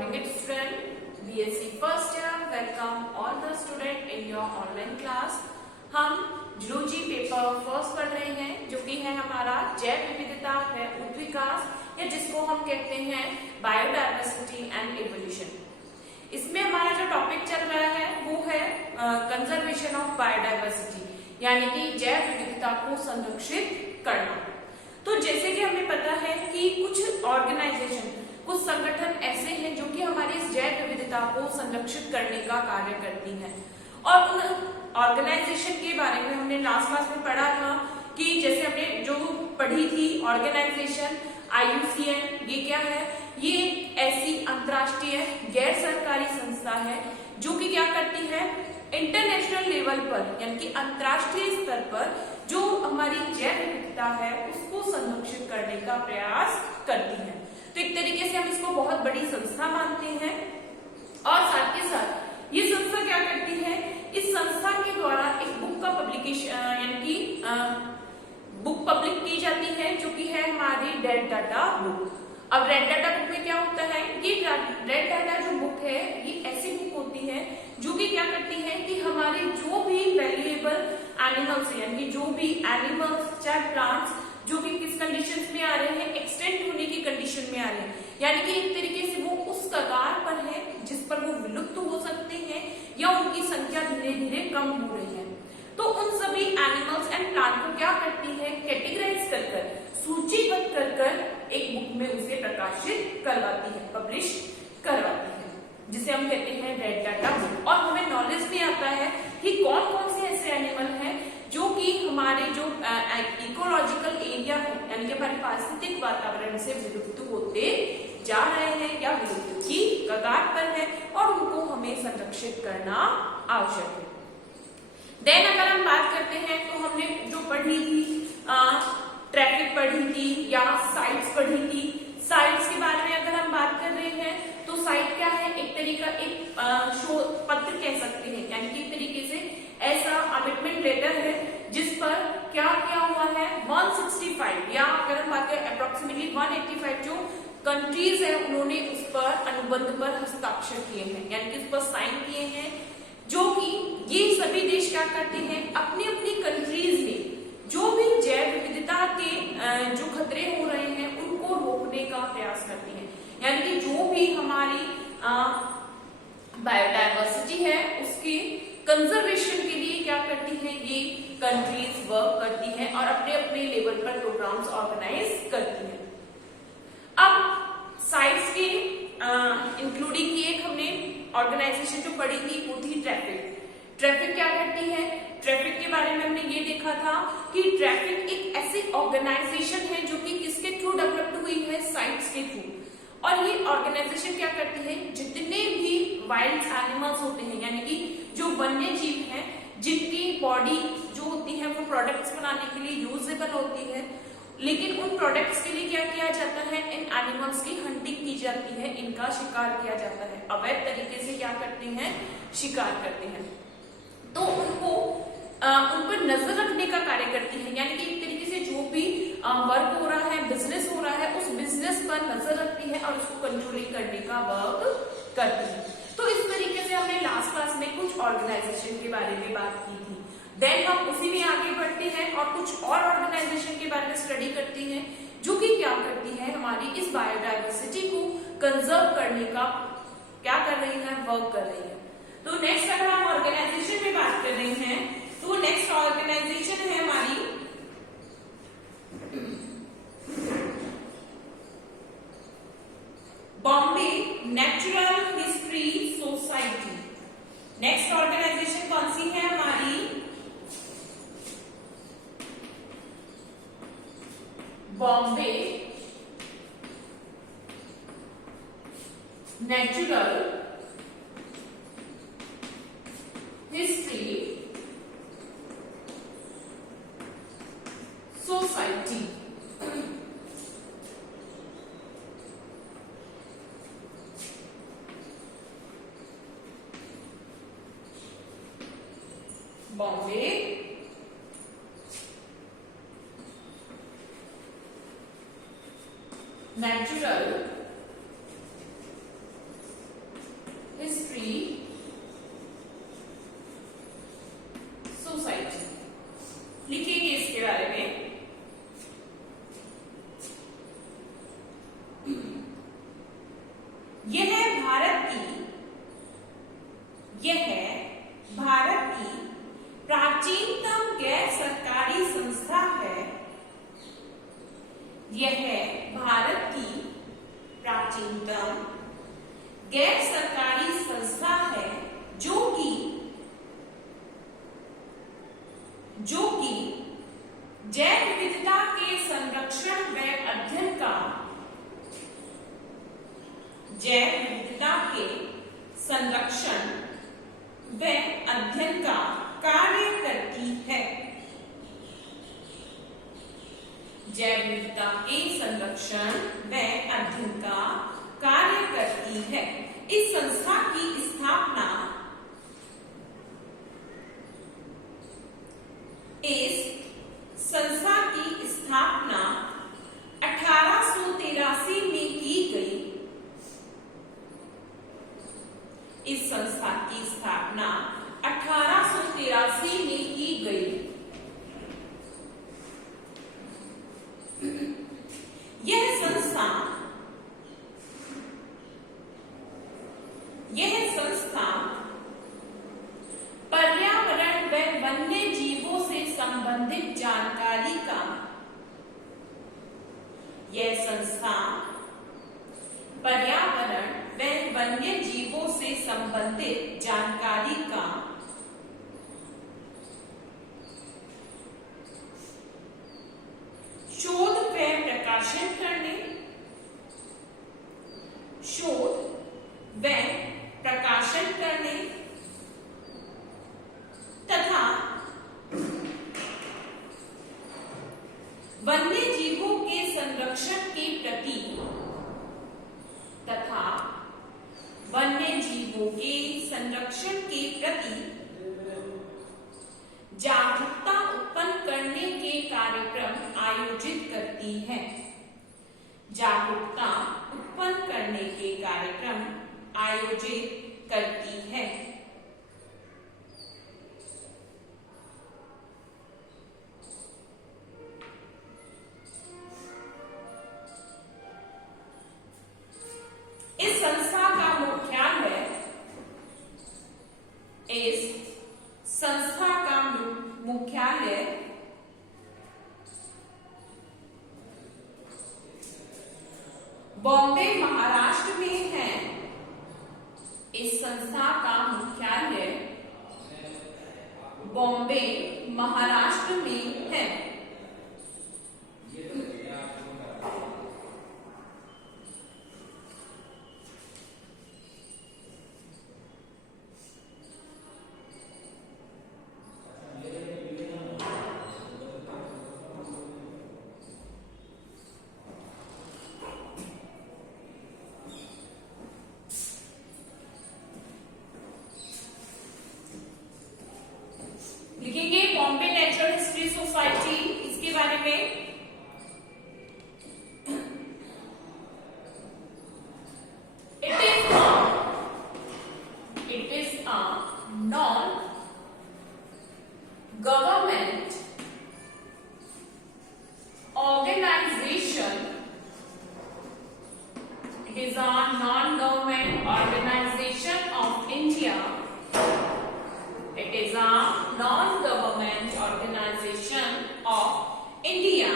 morning student, BSc first year. Welcome all the student in your online class. हम zoology paper first पढ़ रहे हैं जो कि है हमारा जैव विविधता व उत्विकास या जिसको हम कहते हैं बायोडायवर्सिटी एंड इवोल्यूशन। इसमें हमारा जो टॉपिक चल रहा है वो है कंजर्वेशन ऑफ बायोडायवर्सिटी यानी कि जैव विविधता को संरक्षित करना। तो जैसे कि हमें पता है कि कुछ ऑर्गेनाइजेशन कुछ संगठन ऐसे हैं जो कि हमारी इस जैव विविधता को संरक्षित करने का कार्य करती हैं और उन ऑर्गेनाइजेशन के बारे में हमने लास्ट क्लास में पढ़ा था कि जैसे हमने जो पढ़ी थी ऑर्गेनाइजेशन IUCN, ये क्या है? ये एक ऐसी अंतर्राष्ट्रीय गैर सरकारी संस्था है जो कि क्या करती है, इंटरनेशनल लेवल पर यानी कि अंतर्राष्ट्रीय स्तर पर जो हमारी जैव विविधता है उसको संरक्षित करने का प्रयास करती है। तो एक तरीके से हम इसको बहुत बड़ी संस्था मानते हैं और साथ के साथ ये संस्था क्या करती है, इस संस्था के द्वारा एक बुक का पब्लिकेशन यानी कि बुक पब्लिक की जाती है जो कि है हमारी रेड डाटा बुक। अब रेड डाटा बुक में क्या होता है, ये रेड डाटा जो बुक है ये ऐसी बुक होती है जो कि क्या करती है कि हमारे जो भी वैल्यूएबल एनिमल्स यानी कि जो भी एनिमल्स चाहे प्लांट्स जो कि किस कंडीशन में आ रहे हैं, एक्सटेंट होने की कंडीशन में आ रहे हैं, यानी कि एक तरीके से वो उस कगार पर है जिस पर वो विलुप्त हो सकते हैं या उनकी संख्या धीरे धीरे कम हो रही है। तो उन सभी एनिमल्स एंड प्लांट को क्या करती है, कैटेगराइज कर सूचीबद्ध कर एक बुक में उसे प्रकाशित करवाती है, पब्लिश करवाती है, जिसे हम कहते हैं रेड डाटा बुक। और हमें नॉलेज भी आता है कि कौन कौन से ऐसे एनिमल हैं जो कि हमारे जो इकोलॉजिकल एरिया है यानी कि हमारे पारिस्थितिक वातावरण से विलुप्त होते जा रहे हैं या विलुप्त की कगार पर है और उनको हमें संरक्षित करना आवश्यक है। देन अगर हम बात करते हैं तो हमने जो पढ़ी थी ट्रैफिक पढ़ी थी या साइट्स पढ़ी थी। साइट्स के बारे में अगर हम बात कर रहे हैं तो साइट क्या है, एक तरीका एक शोध पत्र कह सकते हैं यानी कि एक तरीके से ऐसा अमिटमेंट लेटर है जिस पर क्या किया हुआ है 165 या अगर हम बात करें अप्रोक्सीमेटली 185 जो कंट्रीज है उन्होंने उस पर अनुबंध पर हस्ताक्षर किए हैं यानी कि उस पर साइन किए हैं, जो कि ये सभी देश क्या करते हैं अपनी अपनी कंट्रीज में जो भी जैव विविधता के जो खतरे हो रहे हैं उनको रोकने का प्रयास करती हैं। यानी कि जो भी हमारी बायोडायवर्सिटी है उसकी कंजर्वेशन के लिए क्या करती है, ये कंट्रीज वर्क करती हैं और अपने अपने लेवल पर प्रोग्राम्स ऑर्गेनाइज करती हैं। अब साइट्स के इंक्लूडिंग की एक हमने ऑर्गेनाइजेशन जो पढ़ी थी वो थी ट्रैफिक क्या करती है, ट्रैफिक के बारे में हमने ये देखा था कि ट्रैफिक एक ऐसी ऑर्गेनाइजेशन है जो कि किसके थ्रू डेवलप हुई है, साइट्स के थ्रू। और ये ऑर्गेनाइजेशन क्या करती है, जितने भी वाइल्ड एनिमल्स होते हैं यानी कि जो वन्य जीव हैं जिनकी बॉडी जो होती है वो प्रोडक्ट्स बनाने के लिए यूजेबल होती है, लेकिन उन प्रोडक्ट्स के लिए क्या किया जाता है, इन एनिमल्स की हंटिंग की जाती है, इनका शिकार किया जाता है, अवैध तरीके से क्या करते हैं, शिकार करते हैं। तो उनको उन पर नजर रखने का कार्य करती है यानी कि एक तरीके से जो भी वर्क हो रहा है, बिजनेस हो रहा है, उस बिजनेस पर नजर रखती है और उसको कंट्रोलिंग करने का वर्क करती है। तो इस तरीके से हमने लास्ट क्लास में कुछ ऑर्गेनाइजेशन के बारे में बात की थी। देन हम उसी में आगे बढ़ते हैं और कुछ और ऑर्गेनाइजेशन के बारे में स्टडी करते हैं जो कि क्या करती है, हमारी इस बायोडायवर्सिटी को कंजर्व करने का क्या कर रही है, वर्क कर रही है। तो नेक्स्ट अगर हम ऑर्गेनाइजेशन में बात कर रहे हैं तो नेक्स्ट ऑर्गेनाइजेशन है हमारी Bombay natural history society. Next organisation कौन सी है हमारी, Bombay natural history society. Bombay natural गैर सरकारी संस्था है जो कि जैव विविधता के संरक्षण व अध्ययन का कार्य करती है। जैव विविधता के संरक्षण व अध्ययन का कार्य करती है। इस संस्था की स्थापना 1883 में की गई। इस संस्था की स्थापना 1883 में की गई। यह संस्था पर्यावरण व वन्य जीवों से संबंधित जानकारी का शोध व प्रकाशन करने तथा वन्य जीवों के संरक्षण के प्रति जागरूकता उत्पन्न करने के कार्यक्रम आयोजित करती है। जागरूकता उत्पन्न करने के कार्यक्रम आयोजित करती है। इस संस्था का मुख्यालय बॉम्बे महाराष्ट्र में है। इस संस्था का मुख्यालय बॉम्बे महाराष्ट्र में है। लिखेंगे बॉम्बे नेचुरल हिस्ट्री सोसाइटी, इसके बारे में it is a non government organisation. It is a non government organisation of India. It is a non-government organization of India.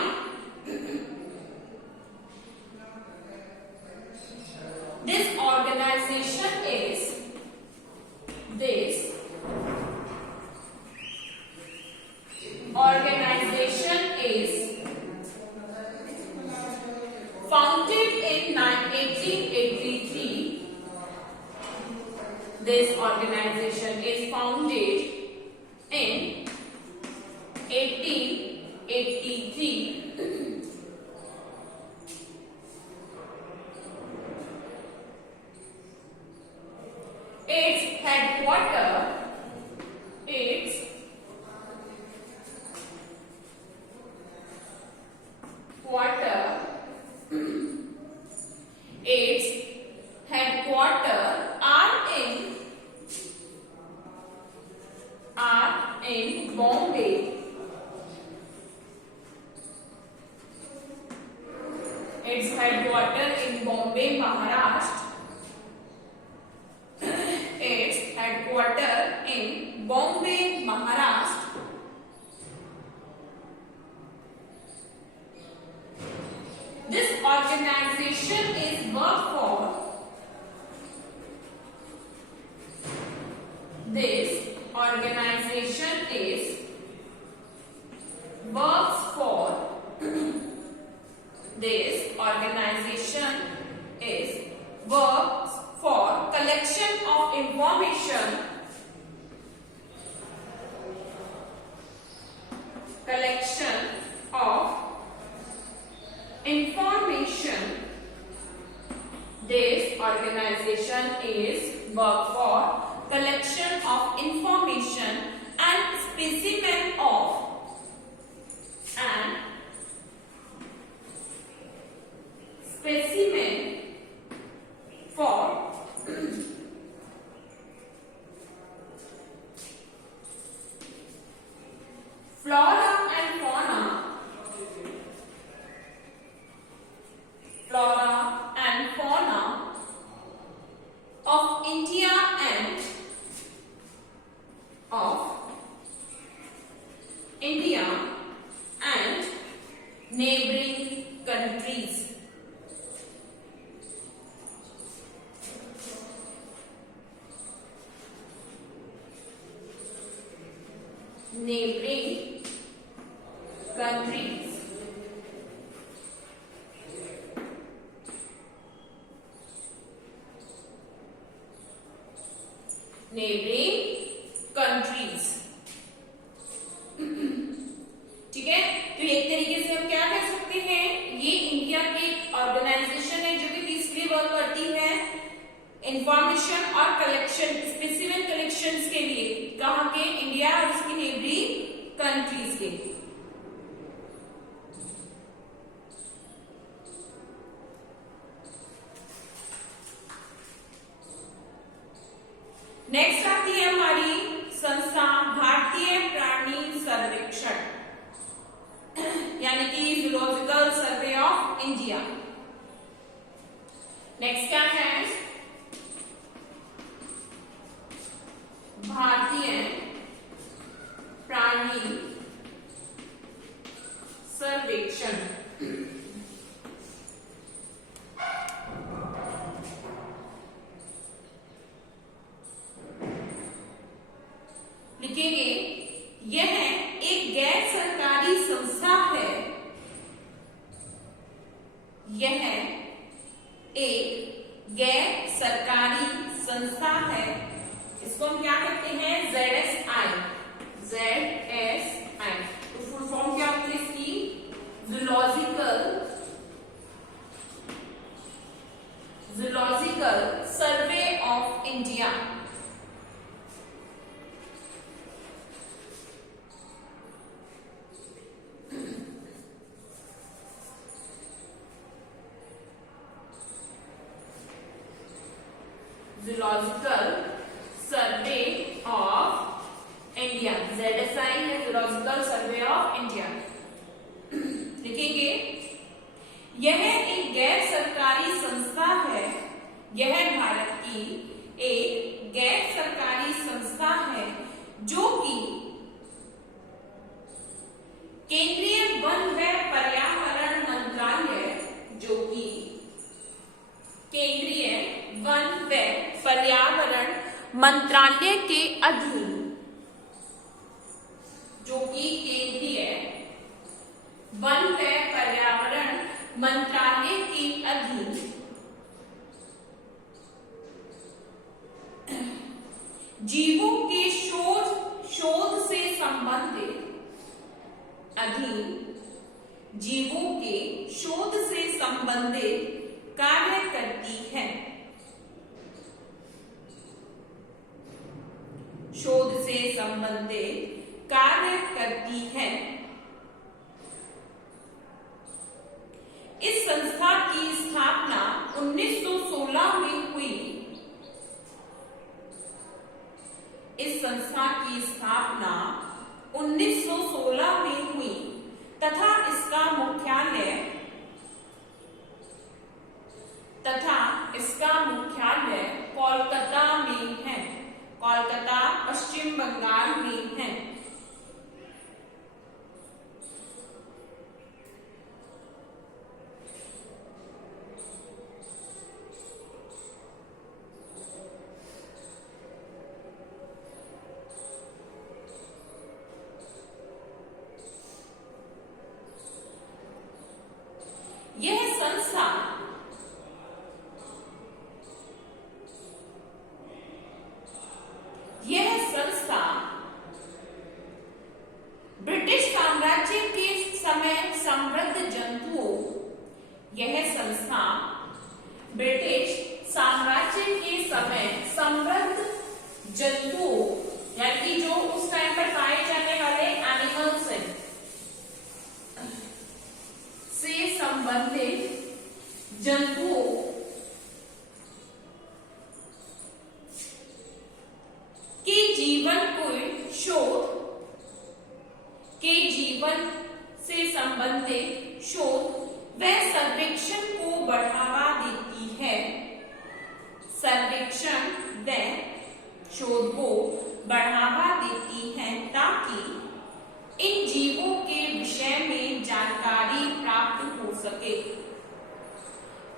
This organization is founded in 1883. This organization is founded in 1883. Its headquarters are in Bombay. Its headquarters in Bombay, Maharashtra. Its headquarters in Bombay, Maharashtra. This organization is work for This organization is works for collection of information, This organization is work for collection of information and specimen for flora and fauna of India and neighboring countries. Neighboring countries. Neighboring countries. ठीक है, तो एक तरीके से हम क्या कह सकते हैं, ये इंडिया की एक ऑर्गेनाइजेशन है जो कि किसके वर्क करती है, इंफॉर्मेशन और कलेक्शन, स्पेसिमेन कलेक्शंस के लिए, कहाँ के, इंडिया और उसकी नेबरिंग कंट्रीज के। नेक्स्ट आती है हमारी संस्था भारतीय प्राणी सर्वेक्षण, यानी कि zoological survey of India. Next क्या है, भारतीय प्राणी सर्वेक्षण। लिखेंगे, यह एक गैर सरकारी संस्था है, यह एक गैर सरकारी संस्था है, इसको हम क्या कहते हैं, ZSI, तो फुल फॉर्म क्या होती है इसकी, zoological survey of India. Zoological survey of India, ZSI है जूलॉजिकल सर्वे ऑफ इंडिया। लिखेंगे, यह एक गैर सरकारी संस्था है, यह भारत की एक गैर सरकारी संस्था है जो कि केंद्रीय वन व पर्यावरण मंत्रालय, जो कि केंद्रीय वन व पर्यावरण मंत्रालय के अधीन, जो कि केंद्रीय वन व पर्यावरण मंत्रालय के अधीन जीवों के शोध से संबंधित कार्य करती है, शोध से संबंधित कार्य करती है। इस संस्था की स्थापना 1916 में हुई। इस संस्था की स्थापना 1916 में हुई तथा इसका मुख्यालय कोलकाता में है, कोलकाता पश्चिम बंगाल में है। यह संस्था ब्रिटिश साम्राज्य के समय समृद्ध जंतुओं यानी कि जो उस टाइम पर पाए जाने वाले एनिमल्स हैं से संबंधित जंतुओं के जीवन से संबंधित शोध व सर्वेक्षण को बढ़ावा देती है। सर्वेक्षण व शोध को बढ़ावा देती है ताकि इन जीवों के विषय में जानकारी प्राप्त हो सके।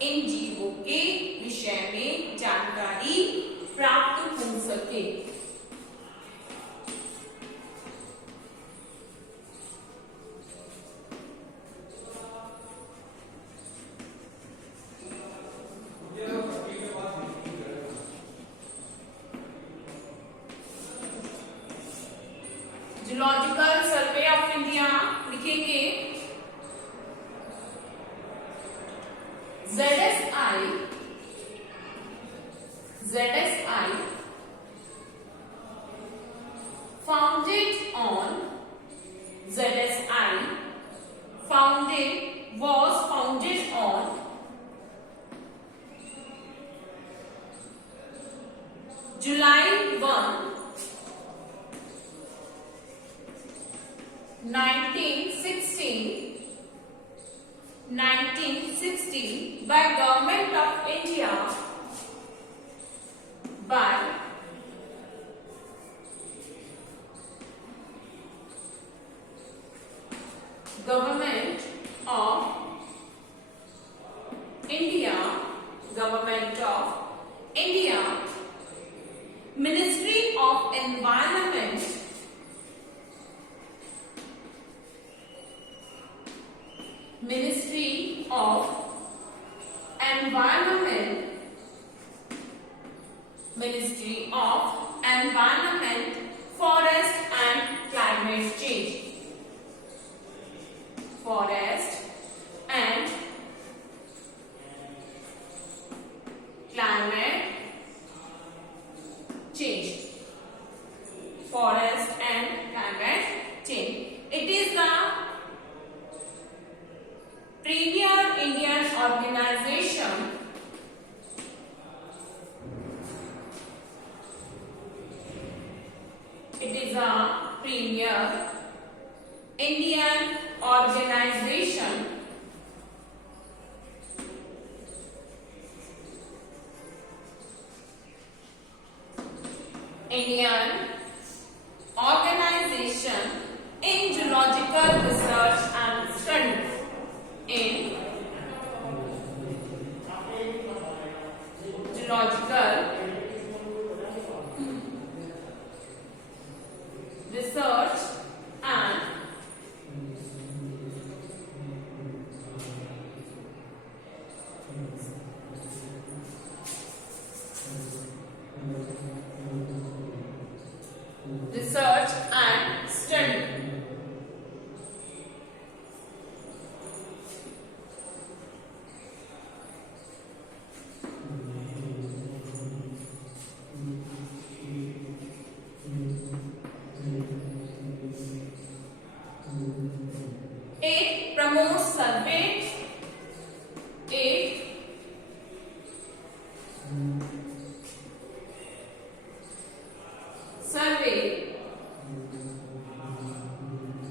इन जीवों के विषय में जानकारी प्राप्त हो सके। जूलॉजिकल सर्वे ऑफ इंडिया लिखेंगे ZSI was founded on July 1, 1916 by Government of India Government of India, Ministry of Environment, Forest and Climate Change. Forest and climate change. Forest and climate change. It is the premier Indian organization in geological research and studies. In geological research and study. It promotes survey.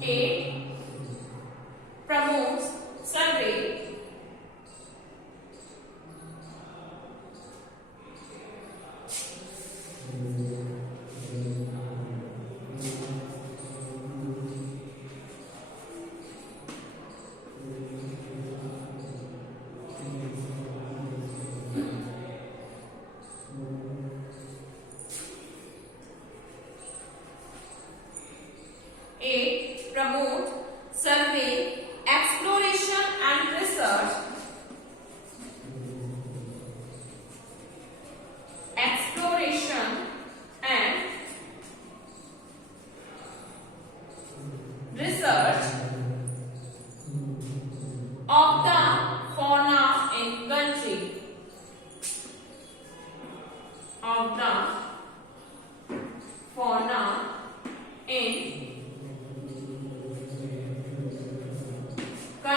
It promotes survey. It promotes survey, exploration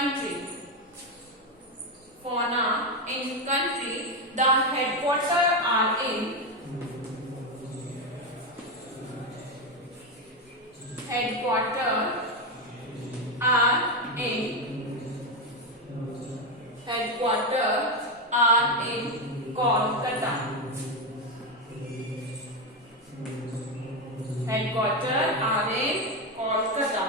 country. Fauna in country. The headquarters are in. Headquarters are in Kolkata. Headquarters are in Kolkata.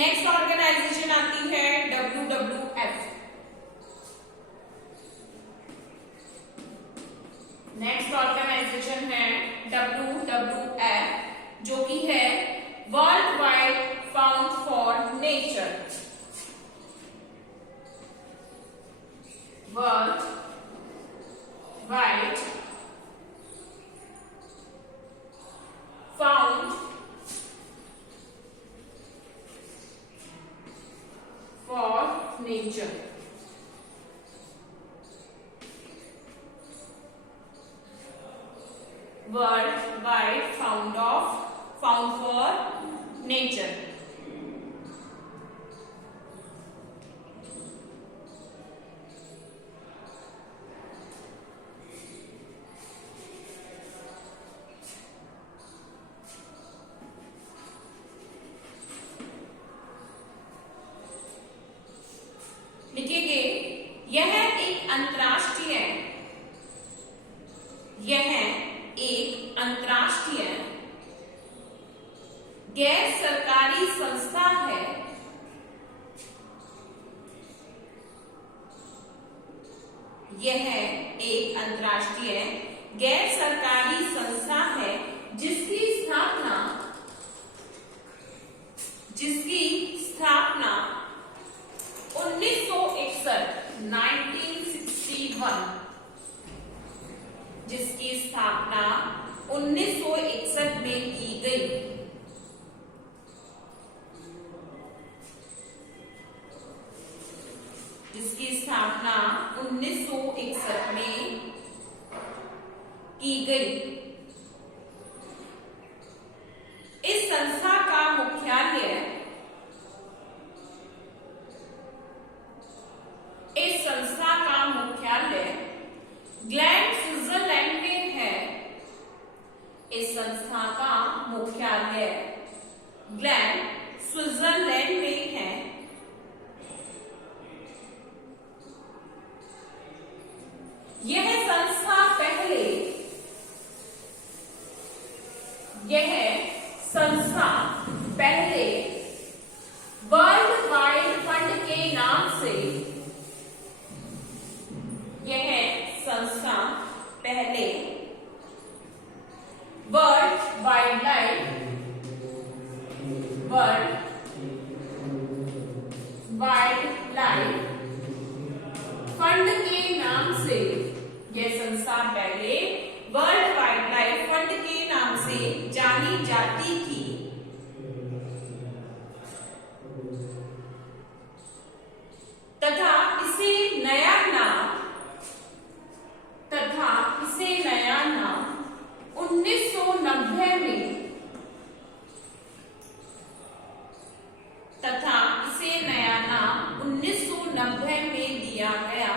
Next organisation आती है WWF. Next organisation है WWF जो कि है world wide found for nature. World wide found for nature. Worldwide found for nature. लिखिए यह एक अंतर्राष्ट्रीय गैर सरकारी संस्था है. यह एक अंतर्राष्ट्रीय गैर सरकारी संस्था है जिसकी स्थापना 1961 में की गई. जिसकी स्थापना 1961 में की गई. इस संस्था का मुख्यालय ग्लैंड स्विट्जरलैंड में है. इस संस्था का मुख्यालय ग्लैंड स्विट्जरलैंड में है. यह संस्था पहले वर्ल्ड वाइड फंड के नाम से वर्ल्ड वाइल्ड लाइफ फंड के नाम से यह संस्था पहले वर्ल्ड वाइल्ड लाइफ फंड के नाम से जानी जाती थी. तथा इसे नया नाम 1990 में दिया गया.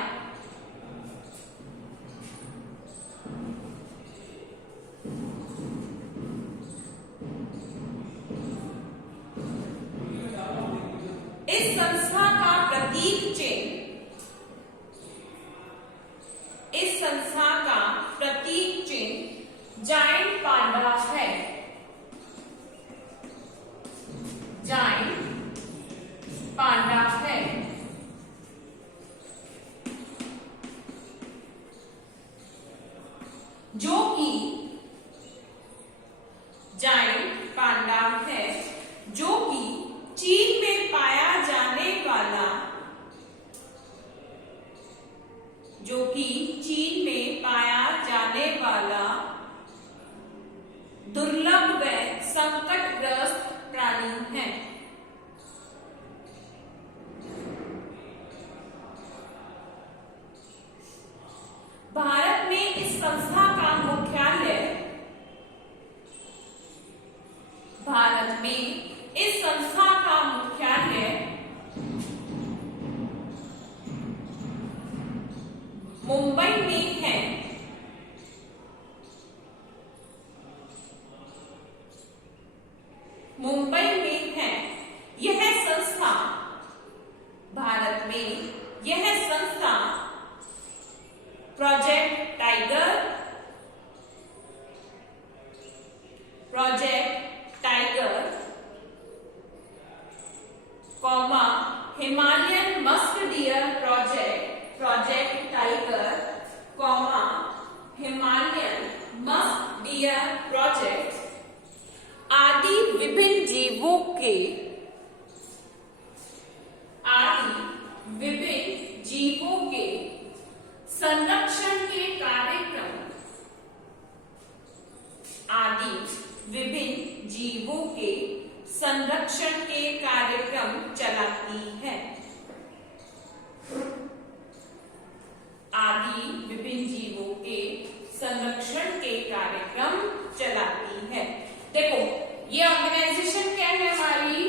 इस संस्था का प्रतीक चिन्ह जायंट पांडा है. जायंट पांडा है. जो कि जायंट पांडा है, जो कि चीन में पाया जाने वाला, जो कि चीन में पाया जाने वाला दुर्लभ व संकटग्रस्त प्राणी है। भारत में इस संस्था का मुख्यालय, भारत में इस संस्था का मुख्यालय मुंबई में है। मुंबई में है। यह संस्था, भारत में यह संस्था project tiger, comma Himalayan musk deer project tiger, comma Himalayan musk deer project आदि विभिन्न जीवों के, संरक्षण के कार्यक्रम, आदि विभिन्न जीवों के संरक्षण के कार्यक्रम चलाती है। आदि विभिन्न जीवों के संरक्षण के कार्यक्रम चलाती है। देखो ये ऑर्गेनाइजेशन क्या है हमारी,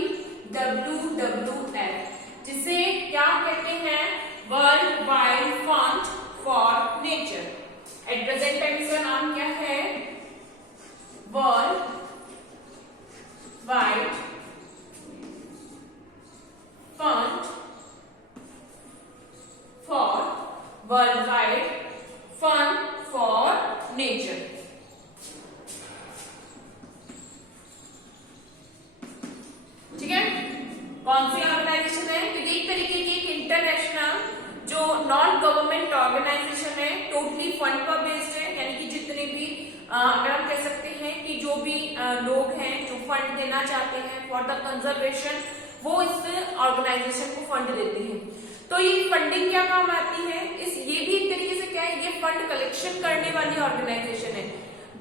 WWF, जिसे क्या कहते हैं, world wide fund for nature. At present time इसका नाम क्या है, world wide fund for nature. ठीक है, कौन सी ऑर्गेनाइजेशन है, क्योंकि एक तरीके की एक इंटरनेशनल जो नॉन गवर्नमेंट ऑर्गेनाइजेशन है, टोटली फंड पर बेस्ड है, यानी कि जितने भी अगर हम कह सकते हैं कि जो भी लोग हैं जो फंड देना चाहते हैं फॉर द कंजर्वेशन, वो इस ऑर्गेनाइजेशन को फंड देते हैं। तो ये फंडिंग क्या काम आती है, ये भी एक तरीके से क्या है, ये फंड कलेक्शन करने वाली ऑर्गेनाइजेशन है,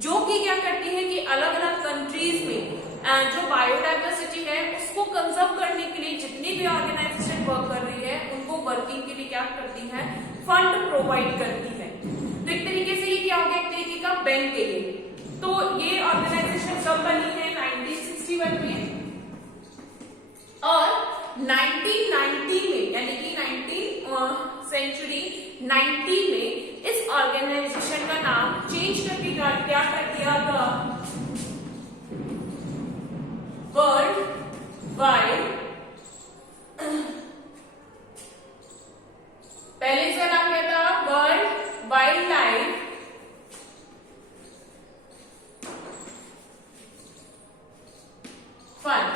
जो कि क्या करती है कि अलग अलग कंट्रीज में जो बायोडाइवर्सिटी है उसको कंजर्व करने के लिए जितनी भी ऑर्गेनाइजेशन वर्क कर रही है उनको वर्किंग के लिए क्या करती है, फंड प्रोवाइड करती है। तो एक तरीके से ये क्या हो गया, एक तरीके का बैंक के लिए। तो ये ऑर्गेनाइजेशन कब बनी है, 1961 में, और 1990 में, यानी कि 19th सेंचुरी 90 में इस ऑर्गेनाइजेशन का नाम चेंज करके क्या कर दिया था, वर्ल्ड वाइड, पहले इसका नाम क्या था, वर्ल्ड वाइल्ड लाइफ फंड।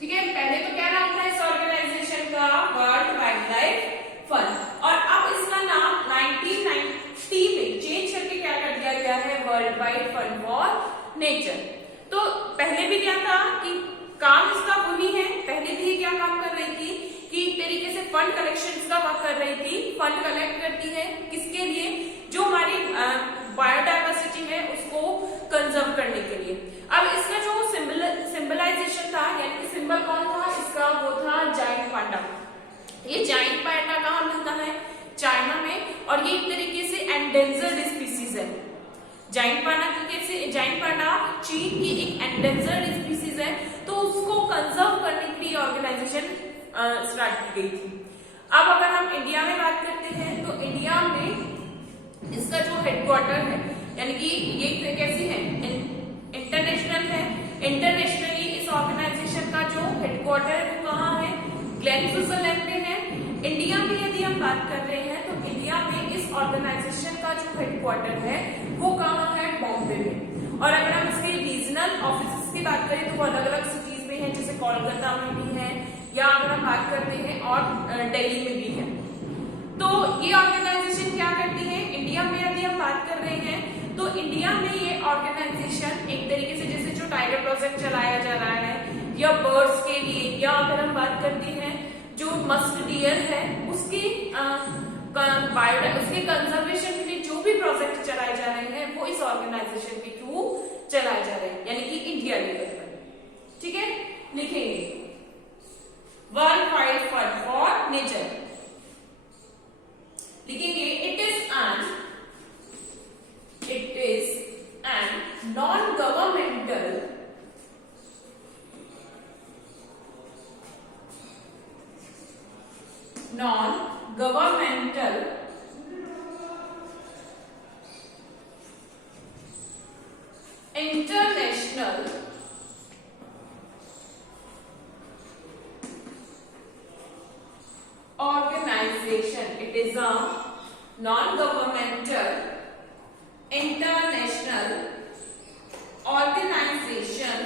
ठीक है, पहले तो क्या नाम था इस ऑर्गेनाइजेशन का, वर्ल्ड वाइल्ड लाइफ फंड, और अब इसका नाम 1990 में चेंज करके क्या कर दिया गया है, world wide fund for nature. तो पहले भी क्या था कि काम इसका वही है, पहले भी क्या काम कर रही थी कि एक तरीके से फंड कलेक्शन का वर्क कर रही थी, फंड कलेक्ट करती है किसके लिए, जो हमारी बायोडाइवर्सिटी है उसको कंजर्व करने के लिए। अब इसका जो सिंबलाइजेशन था, यानी कि सिंबल कौन था इसका, वो था जायंट पांडा। ये जायंट पांडा कहाँ मिलता है, चाइना में, और ये एक तरीके से एंडेंजर्ड स्पीसीज है। जायंट पांडा चीन की एक एंडेंजर्ड स्पीसीज है, तो उसको कंजर्व करने के लिए ऑर्गेनाइजेशन स्टार्ट की गई थी। अब अगर हम इंडिया में बात करते हैं तो इंडिया में इसका जो हेडक्वार्टर है, यानी कि ये कैसी है, इंटरनेशनल है, इंटरनेशनली इस ऑर्गेनाइजेशन का जो हेडक्वार्टर है वो कहाँ है, ग्लेन स्विट्जरलैंड में है। इंडिया में यदि हम बात कर रहे हैं तो इंडिया में इस ऑर्गेनाइजेशन का जो हेडक्वार्टर है वो कहाँ है, बॉम्बे में। और अगर हम इसके रीजनल ऑफिस की बात करें तो वो अलग अलग सिटीज में है, जैसे कोलकाता में भी है, या अगर हम बात करते हैं और दिल्ली में भी है। तो ये ऑर्गेनाइजेशन क्या करती है, इंडिया में यदि हम बात प्रोजेक्ट चलाया जा रहा है, या बर्ड्स के लिए, या अगर हम बात करते हैं जो मस्क डियर है उसकी उसके कंजर्वेशन के लिए जो भी प्रोजेक्ट चलाए जा रहे हैं वो इस ऑर्गेनाइजेशन के थ्रू चलाए जा रहे हैं, यानी कि इंडिया लेवल पर। ठीक है, लिखेंगे world wide fund for nature, लिखेंगे it is an non governmental international organization. It is a non-governmental international organization.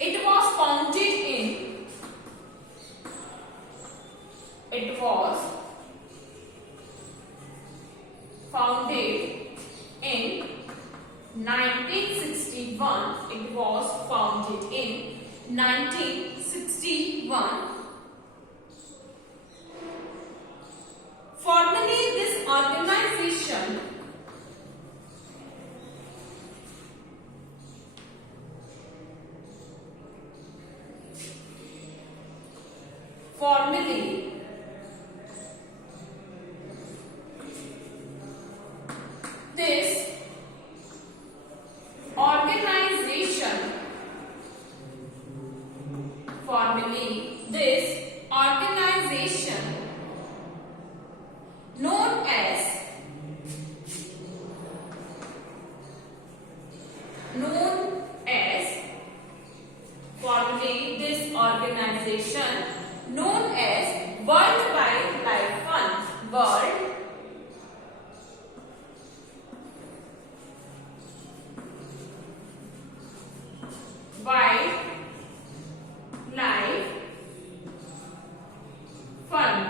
It was founded in 1961. It was founded in 1961. Formally, this organization this organization known as World Wildlife Fund. World Wildlife Fund.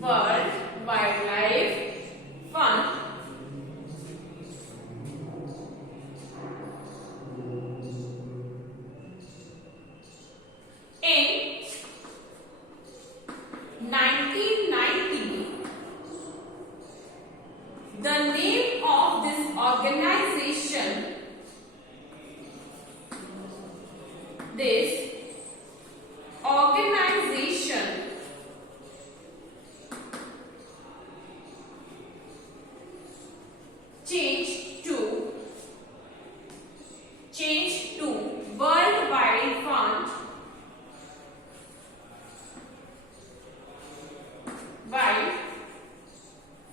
World Wildlife Fund. In 1990, the name of this organization changed to World Wildlife Fund.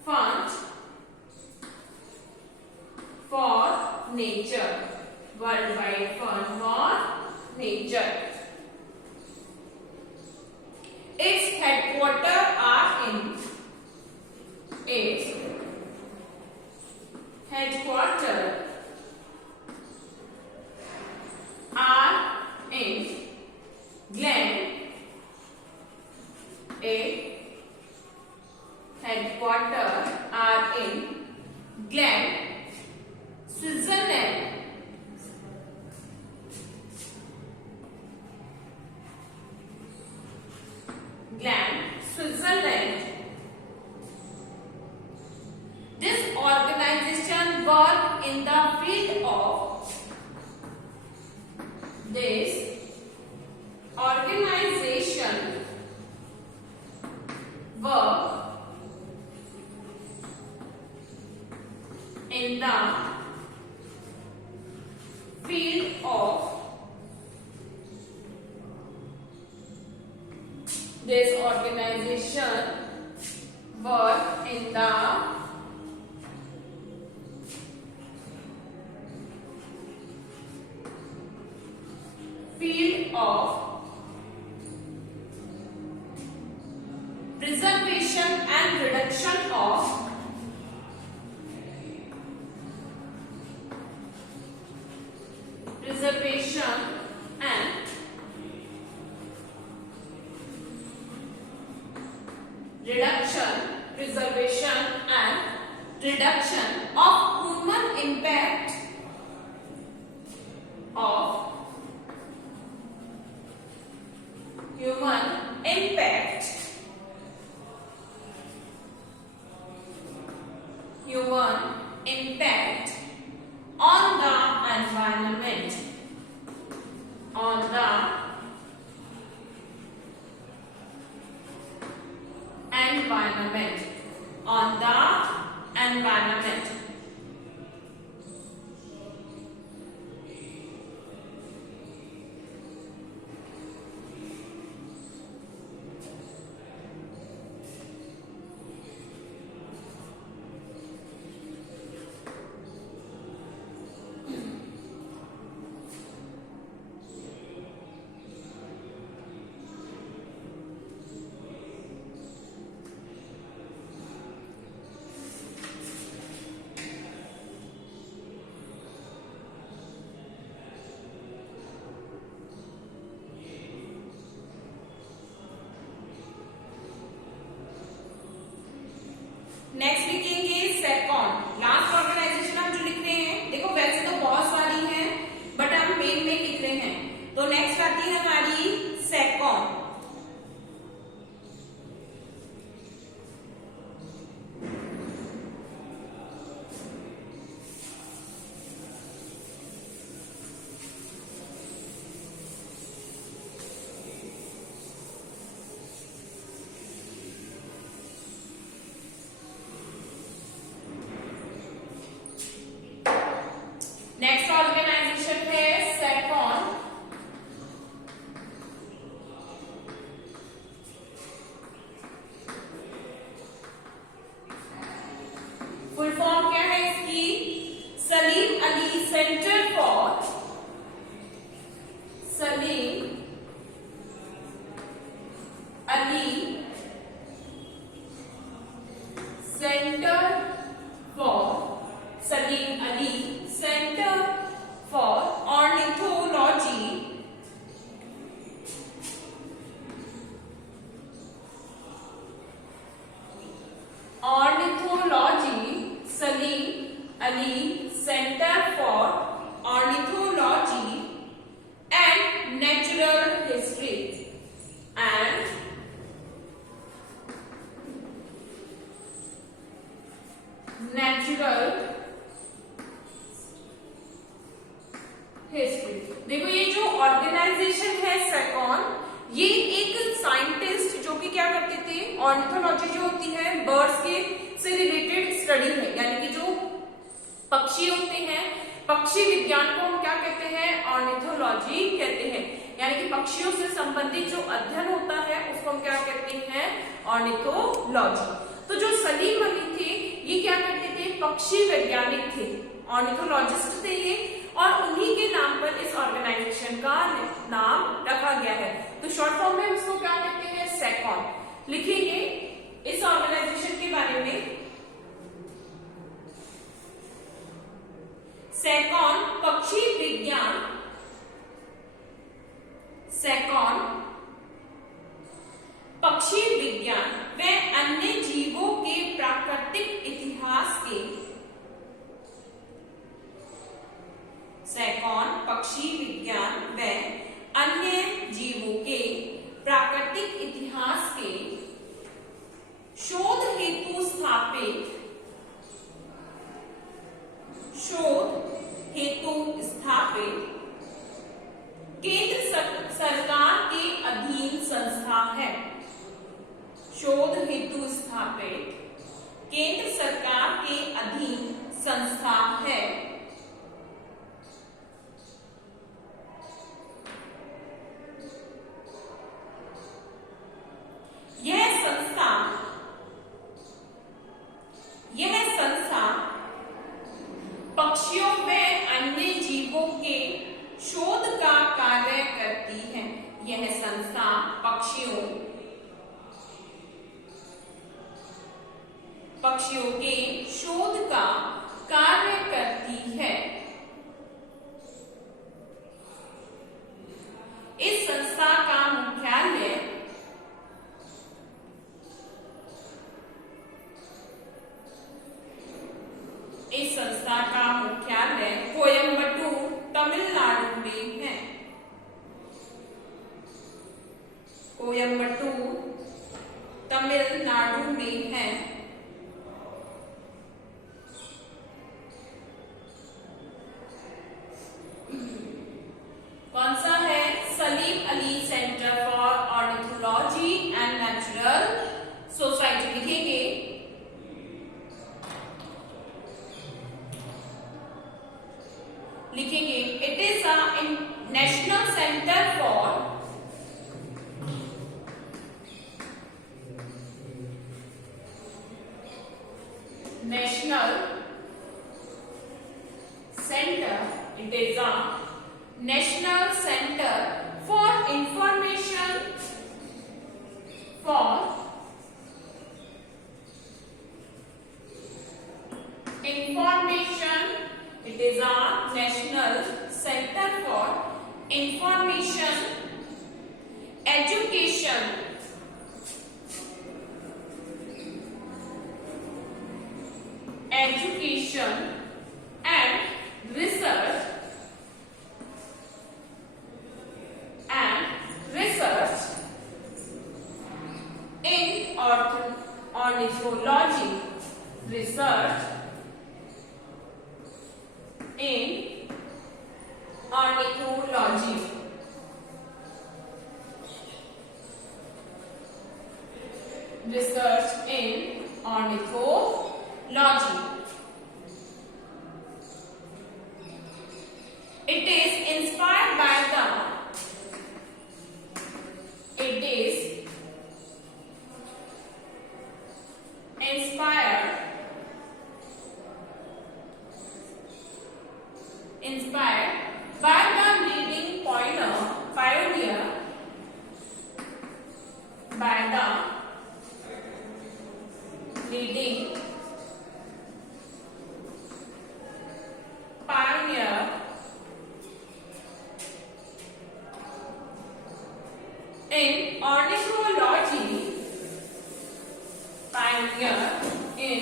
Fund for Nature. World Wildlife Fund for Nature. Its headquarters are in Glen. Headquarters are in Glen, Switzerland. This organization works in the field of this organization work in the field of preservation and reduction of preservation and reduction of human impact of human impact on the environment on the environment. Next लिखेंगे सेकॉन। Last organisation हम जो लिख रहे हैं, देखो वैसे तो बहुत सारी हैं बट हम मेन में लिख रहे हैं। तो नेक्स्ट आती है हमारी सेकॉन। नेक्स्ट ऑर्गेनाइजेशन है सेकॉन। फुल फॉर्म क्या है इसकी? Salim Ali centre for ornithology and natural history देखो ये जो ऑर्गेनाइजेशन है सेकॉन, ये एक साइंटिस्ट जो कि क्या करते थे, ऑर्निथोलॉजी जो होती है बर्ड्स के से रिलेटेड स्टडी है, यानी कि जो पक्षी होते हैं, पक्षी विज्ञान को हम क्या कहते हैं? ऑर्निथोलॉजी कहते हैं। यानी कि पक्षियों से संबंधित जो अध्ययन होता है उसको हम क्या कहते हैं? ऑर्निथोलॉजी। तो जो सलीम अली थे ये क्या करते थे? पक्षी वैज्ञानिक थे, ऑर्निथोलॉजिस्ट थे ये, और उन्हीं के नाम पर इस ऑर्गेनाइजेशन का नाम रखा गया है। तो शॉर्ट फॉर्म में उसको क्या कहते हैं? सेकॉन। लिखेंगे इस ऑर्गेनाइजेशन के बारे में। सेकॉन पक्षी विज्ञान, सेकॉन पक्षी विज्ञान व अन्य जीवों के प्राकृतिक इतिहास के, सेकॉन पक्षी विज्ञान व अन्य जीवों के प्राकृतिक इतिहास के शोध हेतु स्थापित केंद्र सरकार के अधीन संस्था है। शोध हेतु स्थापित केंद्र सरकार के अधीन संस्था है। यह संस्था पक्षियों व अन्य जीवों के शोध का कार्य करती है। यह संस्था पक्षियों के शोध का कार्य करती है। इस संस्था का मुख्यालय कोयम्बटूर तमिलनाडु में है। कौन सा है? Salim Ali centre for ornithology and natural society लिखेंगे। It is a national centre for it is a national center for information it is a national center for information, education and research in ornithology, research in ornithology. Research in ornithology. It is inspired by the leading pioneer in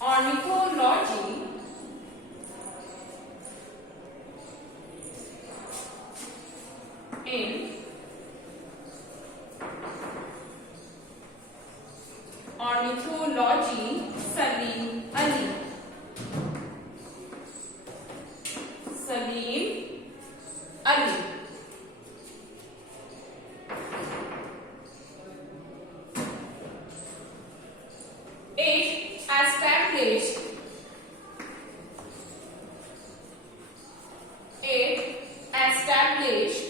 ornithology, Salim Ali. It established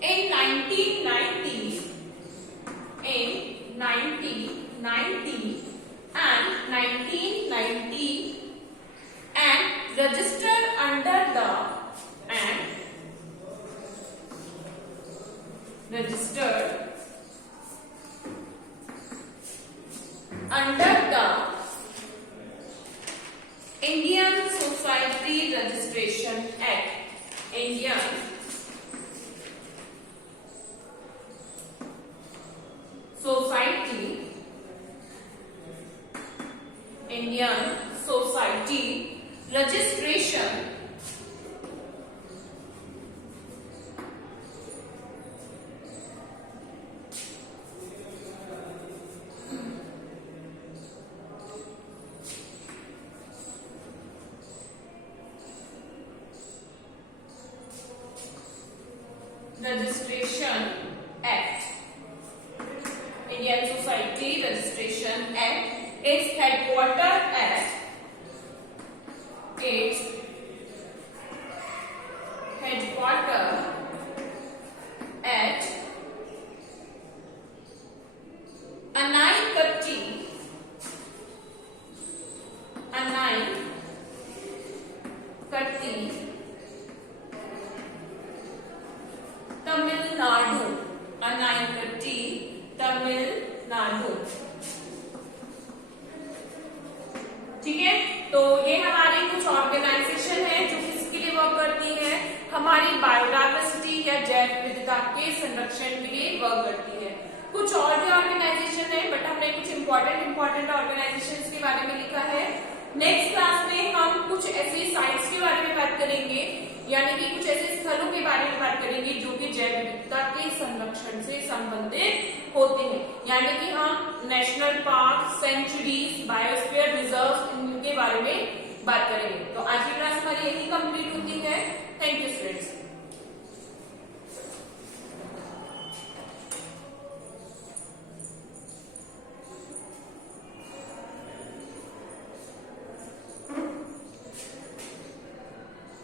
in 1990 and 1990 and registered under the Indian Society Registration Act. Indian Society Registration Act. Indian Society Registration Act is headquartered at Anaikatti, Tamil Nadu. Anaikatti, Tamil Nadu. ठीक है, तो ये हमारी कुछ organisation है जो किसके लिए वर्क करती है? हमारी बायोडायवर्सिटी या जैव विविधता के संरक्षण के लिए वर्क करती है। कुछ और भी ऑर्गेनाइजेशन है, बट हमने कुछ इम्पोर्टेंट ऑर्गेनाइजेशन के बारे में लिखा है। नेक्स्ट क्लास में हम कुछ ऐसी साइट्स के बारे में बात करेंगे, यानी कि कुछ ऐसे स्थल संबंधित होते हैं। यानी कि हम national park, sanctuaries, biosphere reserve इनके बारे में बात करेंगे। तो आज की क्लास हमारी यही कंप्लीट होती है। Thank you students.